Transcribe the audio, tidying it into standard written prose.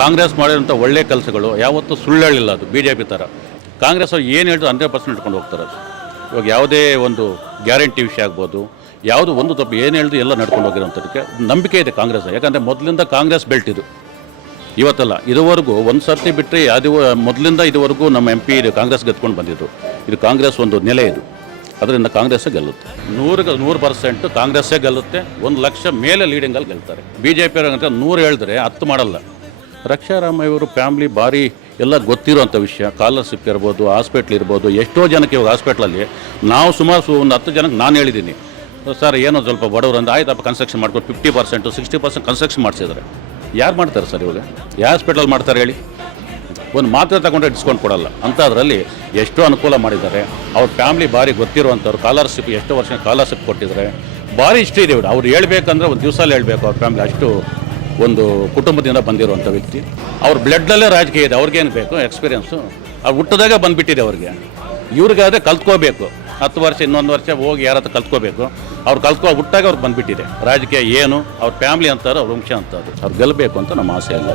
ಕಾಂಗ್ರೆಸ್ ಮಾಡಿರೋಂಥ ಒಳ್ಳೆ ಕೆಲಸಗಳು ಯಾವತ್ತೂ ಸುಳ್ಳು ಹೇಳಿಲ್ಲ. ಅದು ಬಿ ಜೆ ಪಿ ಥರ ಕಾಂಗ್ರೆಸ್ ಅವ್ರು ಏನು ಹೇಳಿದ್ರು 100% ಇಟ್ಕೊಂಡು ಹೋಗ್ತಾರೆ. ಇವಾಗ ಯಾವುದೇ ಒಂದು ಗ್ಯಾರಂಟಿ ವಿಷಯ ಆಗ್ಬೋದು, ಯಾವುದು ಒಂದು ತಪ್ಪು ಏನು ಹೇಳಿದ್ರು ಎಲ್ಲ ನಡ್ಕೊಂಡು ಹೋಗಿರೋಂಥದ್ದಕ್ಕೆ ನಂಬಿಕೆ ಇದೆ ಕಾಂಗ್ರೆಸ್. ಯಾಕಂದರೆ ಮೊದಲಿಂದ ಕಾಂಗ್ರೆಸ್ ಬೆಲ್ಟ್ ಇದು, ಇವತ್ತಲ್ಲ. ಇದುವರೆಗೂ ಒಂದು ಸರ್ತಿ ಬಿಟ್ಟರೆ ಅದು ಮೊದಲಿಂದ ಇದುವರೆಗೂ ನಮ್ಮ MP ಇದು ಕಾಂಗ್ರೆಸ್ ಗೆದ್ಕೊಂಡು ಬಂದಿದ್ದು. ಇದು ಕಾಂಗ್ರೆಸ್ ಒಂದು ನೆಲೆ ಇದು, ಅದರಿಂದ ಕಾಂಗ್ರೆಸ್ಸೇ ಗೆಲ್ಲುತ್ತೆ. 100% ಕಾಂಗ್ರೆಸ್ಸೇ ಗೆಲ್ಲುತ್ತೆ. 1 ಲಕ್ಷ ಮೇಲೆ ಲೀಡಿಂಗಲ್ಲಿ ಗೆಲ್ತಾರೆ. BJP ಅವ್ರಂತ 100 ಹೇಳಿದ್ರೆ 10 ಮಾಡಲ್ಲ. ರಕ್ಷಾರಾಮ ಇವರು ಫ್ಯಾಮ್ಲಿ ಭಾರಿ ಎಲ್ಲ ಗೊತ್ತಿರೋಂಥ ವಿಷಯ. ಸ್ಕಾಲರ್ಶಿಪ್ ಇರ್ಬೋದು, ಹಾಸ್ಪಿಟ್ಲ್ ಇರ್ಬೋದು, ಎಷ್ಟೋ ಜನಕ್ಕೆ ಇವಾಗ ಹಾಸ್ಪಿಟ್ಲಲ್ಲಿ ನಾವು ಸುಮಾರು ಒಂದು 10 ಜನಕ್ಕೆ ನಾನು ಹೇಳಿದ್ದೀನಿ, ಸರ್ ಏನೋ ಸ್ವಲ್ಪ ಬಡವರು ಅಂದ್ರೆ ಆಯ್ತಪ್ಪ ಕನ್ಸ್ಟ್ರಕ್ಷನ್ ಮಾಡ್ಕೊಂಡು 50% 60% ಕನ್ಸ್ಟ್ರಕ್ಷನ್ ಮಾಡಿಸಿದ್ದಾರೆ. ಯಾರು ಮಾಡ್ತಾರೆ ಸರ್ ಇವಾಗ? ಯಾವ ಹಾಸ್ಪಿಟಲ್ ಮಾಡ್ತಾರೆ ಹೇಳಿ? ಒಂದು ಮಾತ್ರೆ ತಗೊಂಡ್ರೆ ಡಿಸ್ಕೌಂಟ್ ಕೊಡಲ್ಲ ಅಂತ. ಅದರಲ್ಲಿ ಎಷ್ಟೋ ಅನುಕೂಲ ಮಾಡಿದ್ದಾರೆ. ಅವ್ರ ಫ್ಯಾಮ್ಲಿ ಭಾರಿ ಗೊತ್ತಿರುವಂಥವ್ರು. ಸ್ಕಾಲರ್ಶಿಪ್ ಎಷ್ಟೋ ವರ್ಷ ಸ್ಕಾಲರ್ಶಿಪ್ ಕೊಟ್ಟಿದ್ದಾರೆ. ಭಾರಿ ಇಷ್ಟ ಇದೆ ಇವರು. ಅವ್ರು ಹೇಳ್ಬೇಕಂದ್ರೆ ಒಂದು ದಿವಸಲ್ಲಿ ಹೇಳಬೇಕು. ಅವ್ರ ಫ್ಯಾಮ್ಲಿ ಅಷ್ಟು ಒಂದು ಕುಟುಂಬದಿಂದ ಬಂದಿರುವಂಥ ವ್ಯಕ್ತಿ. ಅವ್ರ ಬ್ಲಡ್ಡಲ್ಲೇ ರಾಜಕೀಯ ಇದೆ. ಅವ್ರಿಗೇನು ಬೇಕು ಎಕ್ಸ್ಪೀರಿಯನ್ಸು? ಅವ್ರು ಹುಟ್ಟಿದಾಗ ಬಂದುಬಿಟ್ಟಿದೆ ಅವ್ರಿಗೆ. ಇವ್ರಿಗಾದರೆ ಕಲ್ತ್ಕೋಬೇಕು. 10 ವರ್ಷ ಇನ್ನೊಂದು ವರ್ಷ ಹೋಗಿ ಯಾರ ಹತ್ರ ಕಲ್ತ್ಕೋಬೇಕು. ಅವ್ರು ಹುಟ್ಟಾಗ ಅವ್ರಿಗೆ ಬಂದುಬಿಟ್ಟಿದೆ ರಾಜಕೀಯ ಏನು, ಅವ್ರ ಫ್ಯಾಮ್ಲಿ ಅಂತಾರೆ, ಅವ್ರ ವಂಶ ಅಂತಾರೆ. ಅವ್ರು ಗೆಲ್ಲಬೇಕು ಅಂತ ನಮ್ಮ ಆಸೆ ಅಲ್ಲ.